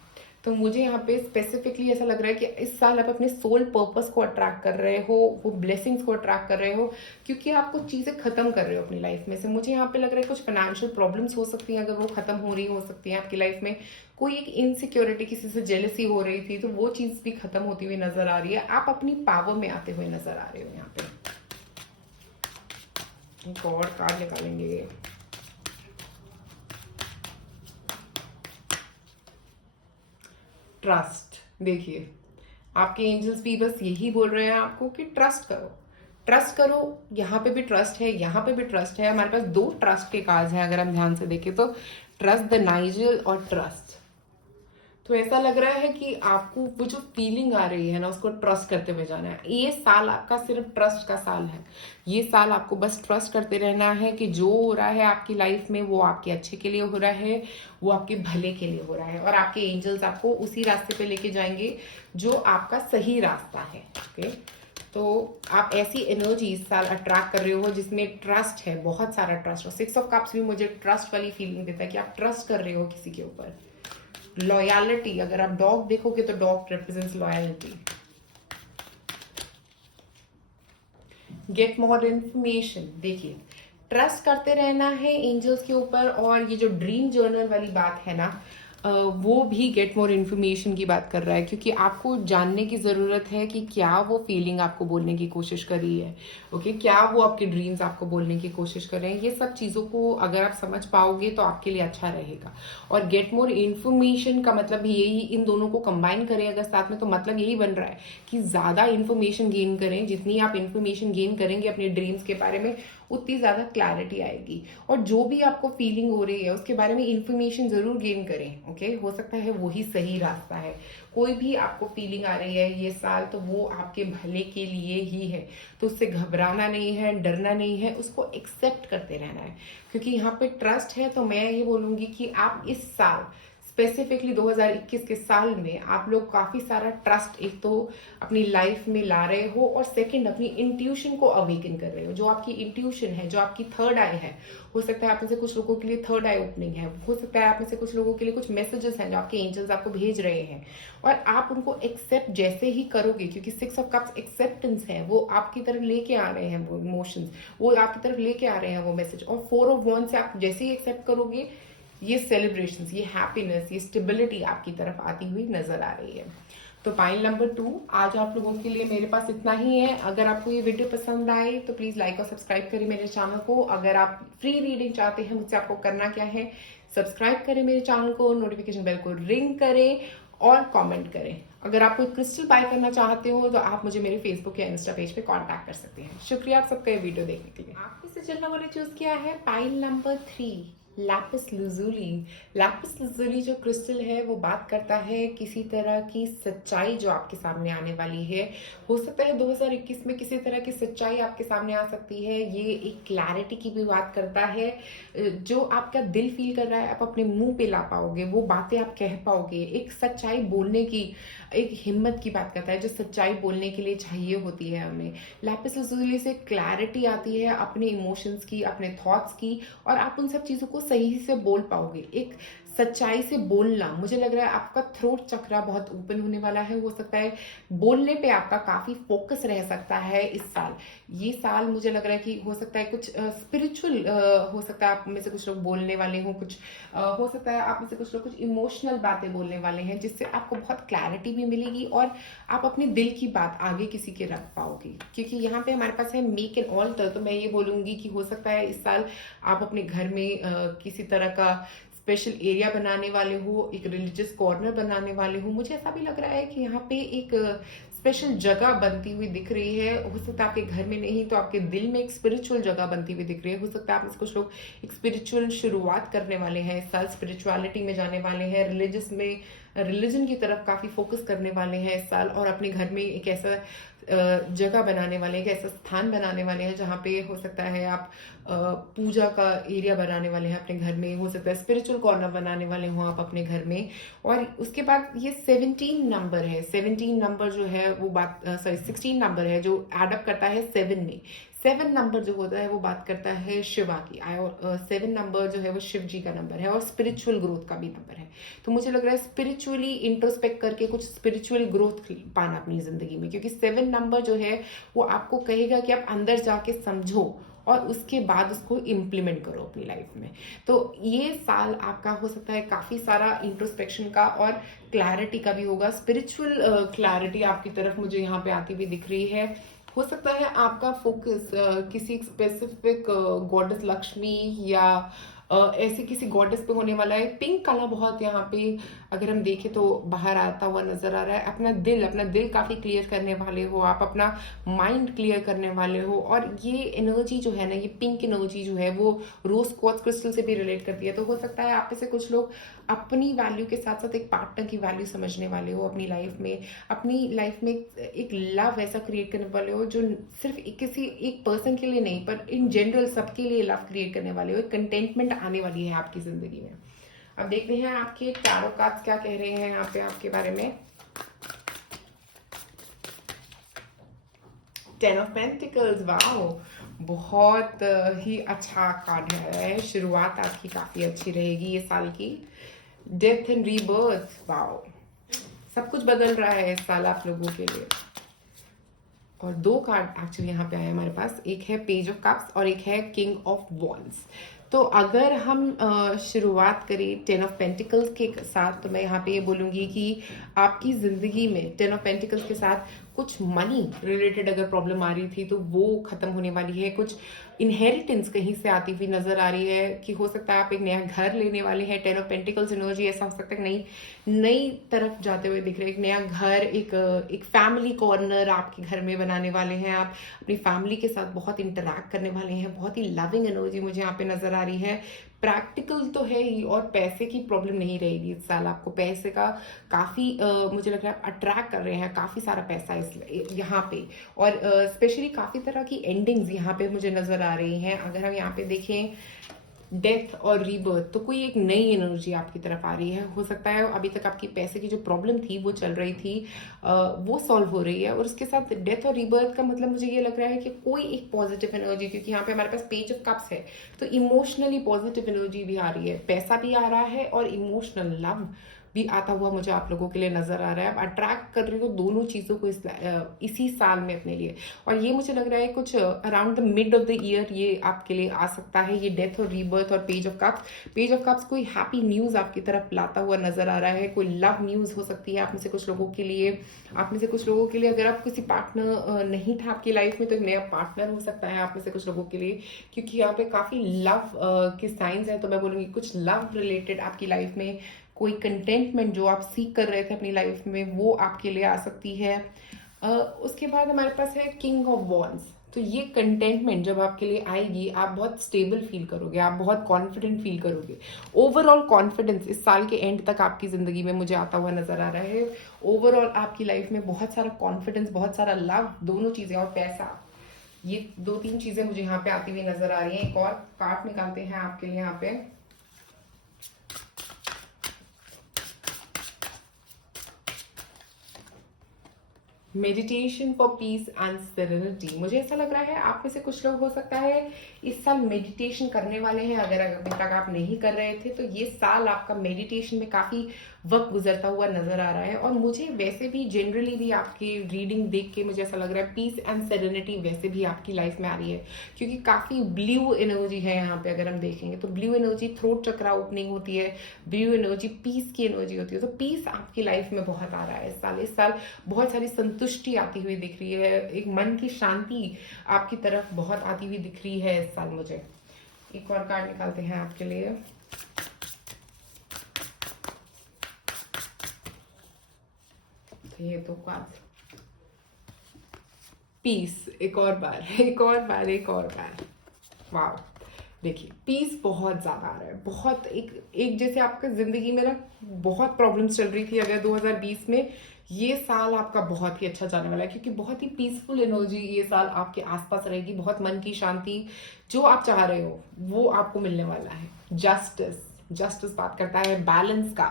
तो मुझे यहाँ पे स्पेसिफिकली ऐसा लग रहा है कि इस साल आप अपने सोल पर्पस को अट्रैक्ट कर रहे हो, वो ब्लेसिंग्स को अट्रैक्ट कर रहे हो, क्योंकि आप कुछ चीज़ें खत्म कर रहे हो अपनी लाइफ में से। मुझे यहाँ पे लग रहा है कुछ फाइनेंशियल प्रॉब्लम्स हो सकती हैं, अगर वो खत्म हो रही हो सकती हैं आपकी लाइफ में। कोई एक इनसिक्योरिटी, किसी से जेलसी हो रही थी, तो वो चीज़ भी खत्म होती हुई नजर आ रही है। आप अपनी पावर में आते हुए नजर आ रहे हो यहाँ पे। एक और कार्ड निकालेंगे। ट्रस्ट, देखिए आपके एंजल्स भी बस यही बोल रहे हैं आपको कि ट्रस्ट करो, ट्रस्ट करो। यहाँ पे भी ट्रस्ट है, यहाँ पे भी ट्रस्ट है। हमारे पास 2 ट्रस्ट के कार्ड्स हैं अगर हम ध्यान से देखें तो, ट्रस्ट द नाइजल और ट्रस्ट। तो ऐसा लग रहा है कि आपको वो जो फीलिंग आ रही है ना, उसको ट्रस्ट करते हुए जाना है। ये साल आपका सिर्फ ट्रस्ट का साल है। ये साल आपको बस ट्रस्ट करते रहना है कि जो हो रहा है आपकी लाइफ में वो आपके अच्छे के लिए हो रहा है, वो आपके भले के लिए हो रहा है, और आपके एंजल्स आपको उसी रास्ते पे लेके जाएंगे जो आपका सही रास्ता है। ओके, तो आप ऐसी एनर्जी इस साल अट्रैक्ट कर रहे हो जिसमें ट्रस्ट है, बहुत सारा ट्रस्ट। और 6 ऑफ कप्स भी मुझे ट्रस्ट वाली फीलिंग देता है कि आप ट्रस्ट कर रहे हो किसी के ऊपर। लॉयलिटी, अगर आप डॉग देखोगे तो dog represents loyalty. Get more information, देखिए ट्रस्ट करते रहना है एंजल्स के ऊपर। और ये जो ड्रीम जर्नल वाली बात है ना, वो भी गेट मोर इन्फॉर्मेशन की बात कर रहा है, क्योंकि आपको जानने की ज़रूरत है कि क्या वो फीलिंग आपको बोलने की कोशिश कर रही है। ओके, क्या वो आपके ड्रीम्स आपको बोलने की कोशिश कर रहे हैं। ये सब चीज़ों को अगर आप समझ पाओगे तो आपके लिए अच्छा रहेगा। और गेट मोर इन्फॉर्मेशन का मतलब भी यही, इन दोनों को कंबाइन करें अगर साथ में, तो मतलब यही बन रहा है कि ज़्यादा इन्फॉर्मेशन गेन करें। जितनी आप इन्फॉर्मेशन गेन करेंगे अपने ड्रीम्स के बारे में, उतनी ज़्यादा क्लैरिटी आएगी। और जो भी आपको फीलिंग हो रही है उसके बारे में इंफॉर्मेशन ज़रूर गेन करें, ओके। हो सकता है वही सही रास्ता है। कोई भी आपको फीलिंग आ रही है ये साल, तो वो आपके भले के लिए ही है, तो उससे घबराना नहीं है, डरना नहीं है, उसको एक्सेप्ट करते रहना है। क्योंकि यहाँ पे ट्रस्ट है, तो मैं ये बोलूँगी कि आप इस साल स्पेसिफिकली 2021 के साल में आप लोग काफ़ी सारा ट्रस्ट एक तो अपनी लाइफ में ला रहे हो, और सेकंड अपनी इंट्यूशन को अवेकन कर रहे हो। जो आपकी इंट्यूशन है, जो आपकी थर्ड आई है, हो सकता है आप में से कुछ लोगों के लिए थर्ड आई ओपनिंग है, हो सकता है आप में से कुछ लोगों के लिए कुछ मैसेजेस हैं जो आपके एंजल्स आपको भेज रहे हैं, और आप उनको एक्सेप्ट जैसे ही करोगे, क्योंकि 6 ऑफ कप्स एक्सेप्टेंस है, वो आपकी तरफ लेके आ रहे हैं, वो इमोशंस वो आपकी तरफ लेके आ रहे हैं वो मैसेज, और 4 ऑफ वॉन्ड्स से आप जैसे ही एक्सेप्ट करोगे, ये सेलिब्रेशंस, ये हैप्पीनेस, ये स्टेबिलिटी आपकी तरफ आती हुई नजर आ रही है। तो पाइल नंबर 2 आज आप लोगों के लिए मेरे पास इतना ही है। अगर आपको ये वीडियो पसंद आए तो प्लीज लाइक और सब्सक्राइब करें मेरे चैनल को। अगर आप फ्री रीडिंग चाहते हैं मुझसे, आपको करना क्या है, सब्सक्राइब करें मेरे चैनल को, नोटिफिकेशन बेल को रिंग करें और कमेंट करें। अगर आप कोई क्रिस्टल बाय करना चाहते हो तो आप मुझे मेरे फेसबुक या इंस्टा पेज पे कांटेक्ट कर सकते हैं। शुक्रिया आप सबका ये वीडियो देखने के लिए। आपके से जिन लोगों ने चूज किया है पाइल नंबर 3 लैपिस लुजुली। लैपिस लुजुली जो क्रिस्टल है वो बात करता है किसी तरह की सच्चाई जो आपके सामने आने वाली है। हो सकता है 2021 में किसी तरह की सच्चाई आपके सामने आ सकती है। ये एक क्लैरिटी की भी बात करता है। जो आपका दिल फील कर रहा है आप अपने मुंह पे ला पाओगे, वो बातें आप कह पाओगे। एक सच्चाई बोलने की, एक हिम्मत की बात करता है जो सच्चाई बोलने के लिए चाहिए होती है हमें। लैपिस लुजुली से क्लैरिटी आती है अपने इमोशंस की, अपने थॉट्स की, और आप उन सब चीजों को सही से बोल पाओगे। एक सच्चाई से बोलना, मुझे लग रहा है आपका थ्रोट चक्रा बहुत ओपन होने वाला है। हो सकता है बोलने पे आपका काफी फोकस रह सकता है इस साल। ये साल मुझे लग रहा है कि हो सकता है कुछ स्पिरिचुअल, हो सकता है आप में से कुछ लोग बोलने वाले हो, कुछ हो सकता है आप में से कुछ लोग कुछ इमोशनल बातें बोलने वाले हैं, जिससे आपको बहुत क्लैरिटी भी मिलेगी और आप अपने दिल की बात आगे किसी के रख पाओगे। क्योंकि यहाँ पे हमारे पास है मेक एन ऑल्टर, तो मैं ये बोलूंगी कि हो सकता है इस साल आप अपने घर में किसी तरह का स्पेशल एरिया बनाने वाले हो, एक रिलीजियस कॉर्नर बनाने वाले हो। मुझे ऐसा भी लग रहा है कि यहाँ पे एक स्पेशल जगह बनती हुई दिख रही है। हो सकता है आपके घर में नहीं तो आपके दिल में एक स्पिरिचुअल जगह बनती हुई दिख रही है। हो सकता है आप में कुछ लोग एक स्पिरिचुअल शुरुआत करने वाले हैं इस साल, स्पिरिचुअलिटी में जाने वाले हैं, रिलीजन की तरफ काफी फोकस करने वाले हैं इस साल, और अपने घर में एक ऐसा जगह बनाने वाले हैं, एक ऐसा स्थान बनाने वाले हैं जहाँ पे हो सकता है आप पूजा का एरिया बनाने वाले हैं अपने घर में। हो सकता है स्पिरिचुअल कॉर्नर बनाने वाले हो आप अपने घर में। और उसके बाद ये 17 नंबर है। 17 नंबर जो है वो बात 16 नंबर है जो एडअप करता है 7 में। 7 नंबर जो होता है वो बात करता है शिवा की। 7 नंबर जो है वो शिव जी का नंबर है और स्पिरिचुअल ग्रोथ का भी नंबर है। तो मुझे लग रहा है स्पिरिचुअली इंट्रोस्पेक्ट करके कुछ स्पिरिचुअल ग्रोथ पाना अपनी जिंदगी में, क्योंकि 7 नंबर जो है वो आपको कहेगा कि आप अंदर जाके समझो और उसके बाद उसको इम्प्लीमेंट करो अपनी लाइफ में। तो ये साल आपका हो सकता है काफी सारा इंट्रोस्पेक्शन का और क्लैरिटी का भी होगा। स्पिरिचुअल क्लैरिटी आपकी तरफ मुझे यहाँ पे आती हुई दिख रही है। हो सकता है आपका फोकस किसी स्पेसिफिक गॉडेस लक्ष्मी या ऐसे किसी गॉडेस पे होने वाला है। पिंक कलर बहुत यहाँ पे अगर हम देखें तो बाहर आता हुआ नजर आ रहा है। अपना दिल काफी क्लियर करने वाले हो आप, अपना माइंड क्लियर करने वाले हो। और ये एनर्जी जो है ना, ये पिंक एनर्जी जो है वो रोज क्वार्ट्ज क्रिस्टल से भी रिलेट करती है। तो हो सकता है आप में से कुछ लोग अपनी वैल्यू के साथ साथ एक पार्टनर की वैल्यू समझने वाले हो अपनी लाइफ में। अपनी लाइफ में एक लव ऐसा क्रिएट करने वाले हो जो सिर्फ किसी एक पर्सन के लिए नहीं पर इन जनरल सबके लिए लव क्रिएट करने वाले हो। एक कंटेंटमेंट आने वाली है आपकी जिंदगी में। अब देखते हैं आपके टैरो कार्ड्स क्या कह रहे हैं यहाँ पे आपके बारे में। 10 ऑफ पेंटिकल्स, वाओ, बहुत ही अच्छा कार्ड है। शुरुआत आपकी काफी अच्छी रहेगी ये साल की। डेथ एंड रीबर्थ, वाओ, सब कुछ बदल रहा है इस साल आप लोगों के लिए। और 2 कार्ड एक्चुअली यहाँ पे आए हमारे पास, एक है पेज ऑफ कप्स और एक है किंग ऑफ वॉन्ड्स। तो अगर हम शुरुआत करें 10 ऑफ पेंटिकल्स के साथ, तो मैं यहाँ पे ये बोलूँगी कि आपकी ज़िंदगी में 10 ऑफ पेंटिकल्स के साथ कुछ मनी रिलेटेड अगर प्रॉब्लम आ रही थी तो वो ख़त्म होने वाली है। कुछ इनहेरिटेंस कहीं से आती हुई नज़र आ रही है कि हो सकता है आप एक नया घर लेने वाले हैं। 10 ऑफ पेंटिकल्स एनर्जी ऐसा हो सकता है कि नई तरफ जाते हुए दिख रहे हैं। एक नया घर, एक फैमिली कॉर्नर आपके घर में बनाने वाले हैं। आप अपनी फैमिली के साथ बहुत इंटरैक्ट करने वाले हैं। बहुत ही लविंग एनर्जी मुझे यहाँ पे नज़र आ रही है। प्रैक्टिकल तो है ही, और पैसे की प्रॉब्लम नहीं रहेगी इस साल। आपको पैसे का काफ़ी मुझे लग रहा है आप अट्रैक्ट कर रहे हैं काफ़ी सारा पैसा इस यहाँ पे। और स्पेशली काफ़ी तरह की एंडिंग्स यहाँ पे मुझे नज़र आ रही हैं। अगर हम यहाँ पे देखें डेथ और रीबर्थ, तो कोई एक नई एनर्जी आपकी तरफ आ रही है। हो सकता है अभी तक आपकी पैसे की जो प्रॉब्लम थी वो चल रही थी, वो सॉल्व हो रही है। और उसके साथ डेथ और रीबर्थ का मतलब मुझे ये लग रहा है कि कोई एक पॉजिटिव एनर्जी, क्योंकि यहाँ पे हमारे पास पेज ऑफ कप्स है, तो इमोशनली पॉजिटिव एनर्जी भी आ रही है, पैसा भी आ रहा है और इमोशनल लव भी आता हुआ मुझे आप लोगों के लिए नजर आ रहा है। आप अट्रैक्ट कर रहे हो दोनों चीज़ों को इसी साल में अपने लिए। और ये मुझे लग रहा है कुछ around the mid of the year ये आपके लिए आ सकता है, ये डेथ और रीबर्थ और page of cups. Page of cups कोई हैप्पी न्यूज़ आपकी तरफ लाता हुआ नजर आ रहा है। कोई लव न्यूज़ हो सकती है आप में से कुछ लोगों के लिए। आप में से कुछ लोगों के लिए अगर आप किसी पार्टनर नहीं था आपकी लाइफ में, तो एक नया पार्टनर हो सकता है आप में से कुछ लोगों के लिए, क्योंकि यहाँ पे काफ़ी लव के साइंस है। तो मैं बोलूँगी कुछ लव रिलेटेड आपकी लाइफ में कोई कंटेंटमेंट जो आप सीख कर रहे थे अपनी लाइफ में, वो आपके लिए आ सकती है। उसके बाद हमारे पास है किंग ऑफ वॉन्ड्स। तो ये कंटेंटमेंट जब आपके लिए आएगी, आप बहुत स्टेबल फील करोगे, आप बहुत कॉन्फिडेंट फील करोगे। ओवरऑल कॉन्फिडेंस इस साल के एंड तक आपकी ज़िंदगी में मुझे आता हुआ नजर आ रहा है। ओवरऑल आपकी लाइफ में बहुत सारा कॉन्फिडेंस, बहुत सारा लव, दोनों चीज़ें, और पैसा, ये 2-3 चीज़ें मुझे यहाँ पे आती हुई नजर आ रही हैं। एक और कार्ड निकालते हैं आपके लिए यहाँ पे। Meditation for piece and serenity. मुझे ऐसा लग रहा है आप में से कुछ लोग हो सकता है इस साल मेडिटेशन करने वाले हैं। अगर अभी तक आप नहीं कर रहे थे तो ये साल आपका मेडिटेशन में काफ़ी वक्त गुजरता हुआ नजर आ रहा है। और मुझे वैसे भी जनरली भी आपकी रीडिंग देख के मुझे ऐसा लग रहा है पीस एंड सेरेनिटी वैसे भी आपकी लाइफ में आ रही है, क्योंकि काफ़ी ब्लू एनर्जी है यहाँ पे। अगर हम देखेंगे तो ब्लू एनर्जी थ्रोट चक्रा ओपनिंग होती है, ब्लू एनर्जी पीस की एनर्जी होती है। तो पीस आपकी लाइफ में बहुत आ रहा है इस साल बहुत सारी संतुष्टि आती हुई दिख रही है, एक मन की शांति आपकी तरफ बहुत आती हुई दिख रही है इस साल मुझे। एक और कार्ड निकालते हैं आपके लिए। तो ये तो कार्ड पीस, एक और बार, एक और बार, एक और बार। वाह, देखिए पीस बहुत ज्यादा आ रहा है। बहुत एक जैसे आपके जिंदगी में ना बहुत प्रॉब्लम्स चल रही थी अगर 2020 में, ये साल आपका बहुत ही अच्छा जाने वाला है, क्योंकि बहुत ही पीसफुल एनर्जी ये साल आपके आसपास रहेगी। बहुत मन की शांति, जो आप चाह रहे हो वो आपको मिलने वाला है। जस्टिस बात करता है बैलेंस का,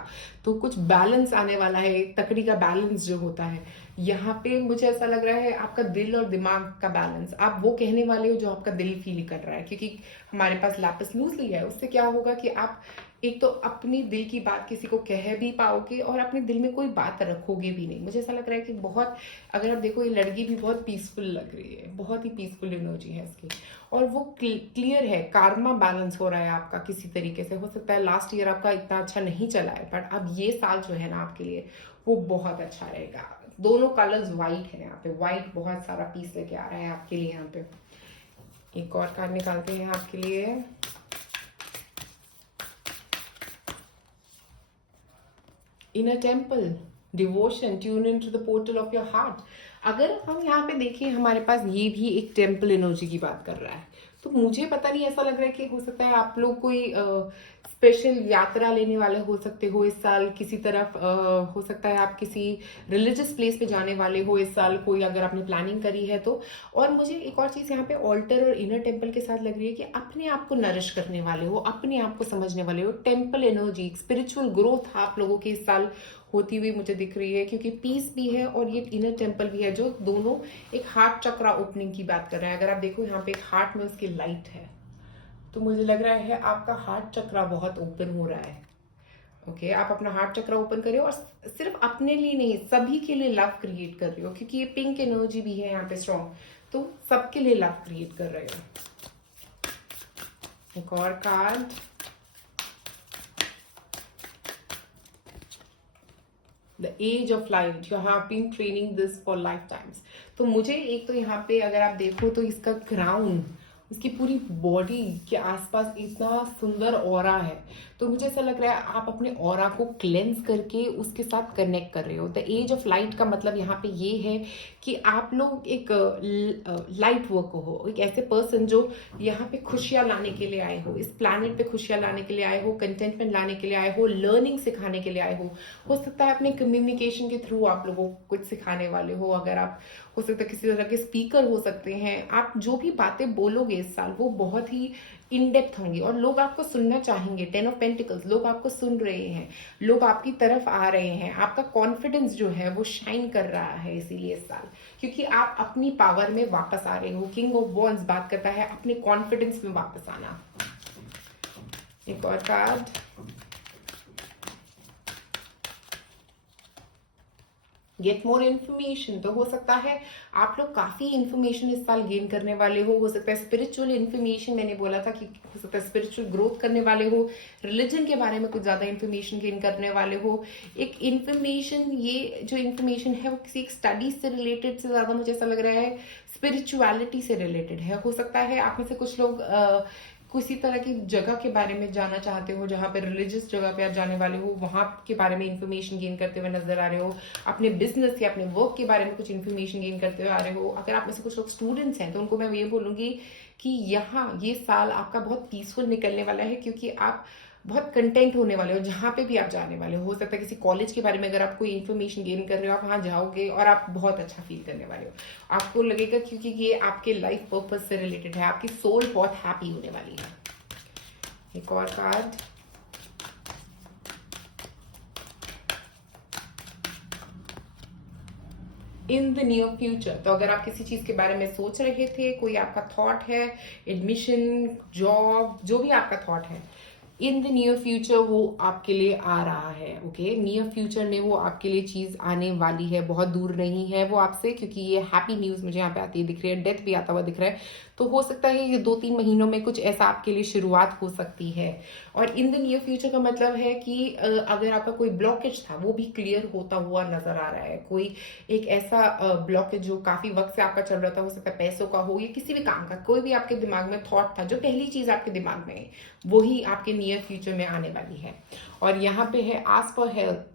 तो कुछ बैलेंस आने वाला है। एक तकड़ी का बैलेंस जो होता है यहाँ पे, मुझे ऐसा लग रहा है आपका दिल और दिमाग का बैलेंस। आप वो कहने वाले हो जो आपका दिल फील कर रहा है, क्योंकि हमारे पास लैपिस लूज़ली है। उससे क्या होगा कि आप एक तो अपनी दिल की बात किसी को कह भी पाओगे और अपने दिल में कोई बात रखोगे भी नहीं। मुझे ऐसा लग रहा है कि बहुत, अगर आप देखो ये लड़की भी बहुत पीसफुल लग रही है, बहुत ही पीसफुल एनर्जी है इसकी, और वो क्लियर है। कार्मा बैलेंस हो रहा है आपका किसी तरीके से। हो सकता है लास्ट ईयर आपका इतना अच्छा नहीं चला है, बट अब ये साल जो है ना आपके लिए वो बहुत अच्छा रहेगा। दोनों कलर्स व्हाइट है यहाँ पे, व्हाइट बहुत सारा पीस लेके आ रहा है आपके लिए यहाँ पे। एक और कार्ड निकालते हैं आपके लिए। Inner temple, devotion, tune in to the portal of your heart. अगर हम यहाँ पे देखें, हमारे पास ये भी एक टेम्पल एनर्जी की बात कर रहा है। तो मुझे पता नहीं, ऐसा लग रहा है कि हो सकता है आप लोग कोई स्पेशल यात्रा लेने वाले हो सकते हो इस साल किसी तरफ। हो सकता है आप किसी रिलीजियस प्लेस पे जाने वाले हो इस साल, कोई अगर आपने प्लानिंग करी है तो। और मुझे एक और चीज़ यहाँ पे ऑल्टर और इनर टेम्पल के साथ लग रही है कि अपने आप को नरिश करने वाले हो, अपने आप को समझने वाले हो। टेम्पल एनर्जी, स्पिरिचुअल ग्रोथ आप लोगों की इस साल होती हुई मुझे दिख रही है, क्योंकि पीस भी है और ये इनर टेम्पल भी है, जो दोनों एक हार्ट चक्रा ओपनिंग की बात कर रहे हैं। अगर आप देखो यहाँ पे एक हार्ट में उसकी लाइट है, तो मुझे लग रहा है आपका हार्ट चक्रा बहुत ओपन हो रहा है। ओके, आप अपना हार्ट चक्रा ओपन करिए और सिर्फ अपने लिए नहीं, सभी के लिए लव क्रिएट कर रहे हो, क्योंकि ये पिंक एनर्जी भी है यहाँ पे स्ट्रॉन्ग, तो सबके लिए लव क्रिएट कर रहे हो। एक और card, the age of light, you have been training this for lifetimes. तो मुझे एक तो यहाँ पे अगर आप देखो तो इसका क्राउन, इसकी पूरी बॉडी के आसपास इतना सुंदर ऑरा है, तो मुझे ऐसा लग रहा है आप अपने ऑरा को क्लेंस करके उसके साथ कनेक्ट कर रहे हो। द एज ऑफ लाइट का मतलब यहाँ पे ये है कि आप लोग एक लाइट वर्क हो, एक ऐसे पर्सन जो यहाँ पे खुशियाँ लाने के लिए आए हो, इस प्लैनेट पे खुशियाँ लाने के लिए आए हो, कंटेंटमेंट लाने के लिए आए हो, लर्निंग सिखाने के लिए आए हो सकता है अपने कम्युनिकेशन के थ्रू आप लोगों को कुछ सिखाने वाले हो, अगर आप हो सकता है किसी तरह के स्पीकर हो सकते हैं, आप जो भी बातें बोलोगे इस साल वो बहुत ही इन डेप्थ होंगी और लोग आपको सुनना चाहेंगे। 10 ऑफ पेंटिकल्स, लोग आपको सुन रहे हैं, लोग आपकी तरफ आ रहे हैं, आपका कॉन्फिडेंस जो है वो शाइन कर रहा है इसीलिए इस साल, क्योंकि आप अपनी पावर में वापस आ रहे हो। किंग ऑफ वॉन्ड्स बात करता है अपने कॉन्फिडेंस में वापस आना। एक और कार्ड, गेट मोर इन्फॉर्मेशन। तो हो सकता है आप लोग काफी इन्फॉर्मेशन इस साल गेन करने वाले हो सकता है स्पिरिचुअल इन्फॉर्मेशन, मैंने बोला था कि हो सकता है स्पिरिचुअल ग्रोथ करने वाले हो, रिलीजन के बारे में कुछ ज्यादा इन्फॉर्मेशन गेन करने वाले हो। एक इन्फॉर्मेशन, ये जो इन्फॉर्मेशन है वो किसी एक स्टडी से रिलेटेड से ज्यादा मुझे ऐसा लग रहा है स्पिरिचुअलिटी से रिलेटेड है। हो सकता है आप में से कुछ लोग किसी तरह की जगह के बारे में जानना चाहते हो, जहां पे रिलीजियस जगह पे आप जाने वाले हो, वहां के बारे में इंफॉर्मेशन गेन करते हुए नजर आ रहे हो, अपने बिजनेस या अपने वर्क के बारे में कुछ इंफॉर्मेशन गेन करते हुए आ रहे हो। अगर आप में से कुछ लोग स्टूडेंट्स हैं तो उनको मैं ये बोलूंगी कि यहाँ ये साल आपका बहुत पीसफुल निकलने वाला है, क्योंकि आप बहुत कंटेंट होने वाले हो जहां पे भी आप जाने वाले हो सकता है किसी कॉलेज के बारे में अगर आप कोई इन्फॉर्मेशन गेन कर रहे हो, आप वहां जाओगे और आप बहुत अच्छा फील करने वाले हो। आपको लगेगा क्योंकि ये आपके लाइफ पर्पस से रिलेटेड है, आपकी सोल बहुत हैप्पी होने वाली है। एक और card, in the near future. तो अगर आप किसी चीज के बारे में सोच रहे थे, कोई आपका थॉट है, एडमिशन, जॉब, जो भी आपका थॉट है, इन द नियर फ्यूचर वो आपके लिए आ रहा है। ओके, नियर फ्यूचर में वो आपके लिए चीज आने वाली है, बहुत दूर नहीं है वो आपसे, क्योंकि ये हैप्पी न्यूज मुझे यहाँ पे आती है दिख रही है, डेथ भी आता हुआ दिख रहा है। तो हो सकता है ये 2-3 महीनों में कुछ ऐसा आपके लिए शुरुआत हो सकती है। और इन द नियर फ्यूचर का मतलब है कि अगर आपका कोई ब्लॉकेज था वो भी क्लियर होता हुआ नजर आ रहा है। कोई एक ऐसा ब्लॉकेज जो काफी वक्त से आपका चल रहा था, हो सकता है पैसों का हो या किसी भी काम का, कोई भी आपके दिमाग में थॉट था, जो पहली चीज आपके दिमाग में है वही आपके नियर फ्यूचर में आने वाली है। और यहाँ पे है ask for help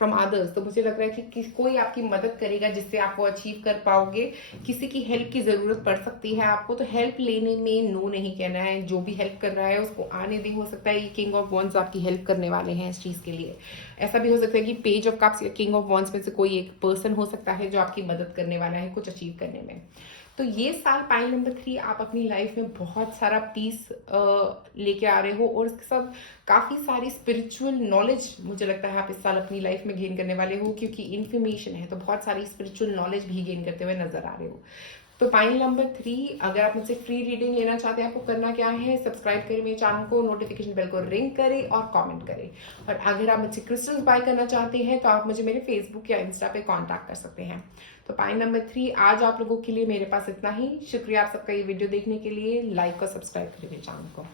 from others. तो मुझे लग रहा है कि कोई आपकी मदद करेगा जिससे आप वो अचीव कर पाओगे। किसी की हेल्प की जरूरत पड़ सकती है आपको, तो हेल्प लेने में नो नहीं कहना है। जो भी हेल्प कर रहा है उसको आने दे। हो सकता है ये किंग ऑफ वॉन्ड्स आपकी हेल्प करने वाले हैं इस चीज के लिए। ऐसा भी हो सकता है कि पेज ऑफ कप्स या किंग ऑफ वॉन्ड्स में से कोई एक पर्सन हो सकता है जो आपकी मदद करने वाला है कुछ अचीव करने में। तो ये साल पाइल नंबर 3 आप अपनी लाइफ में बहुत सारा पीस लेके आ रहे हो और इसके साथ काफी सारी स्पिरिचुअल नॉलेज मुझे लगता है आप इस साल अपनी लाइफ में गेन करने वाले हो, क्योंकि इन्फॉर्मेशन है तो बहुत सारी स्पिरिचुअल नॉलेज भी गेन करते हुए नजर आ रहे हो। तो पाइल नंबर 3, अगर आप मुझसे फ्री रीडिंग लेना चाहते हैं, आपको करना क्या है, सब्सक्राइब करें मेरे चैनल को, नोटिफिकेशन बेल को रिंग करें और कमेंट करें। और अगर आप मुझसे क्रिस्टल्स बाय करना चाहते हैं तो आप मुझे मेरे फेसबुक या इंस्टा पे कांटेक्ट कर सकते हैं। तो पाइल नंबर 3 आज आप लोगों के लिए मेरे पास इतना ही। शुक्रिया आप सबका ये वीडियो देखने के लिए। लाइक और सब्सक्राइब करें मेरे चैनल को।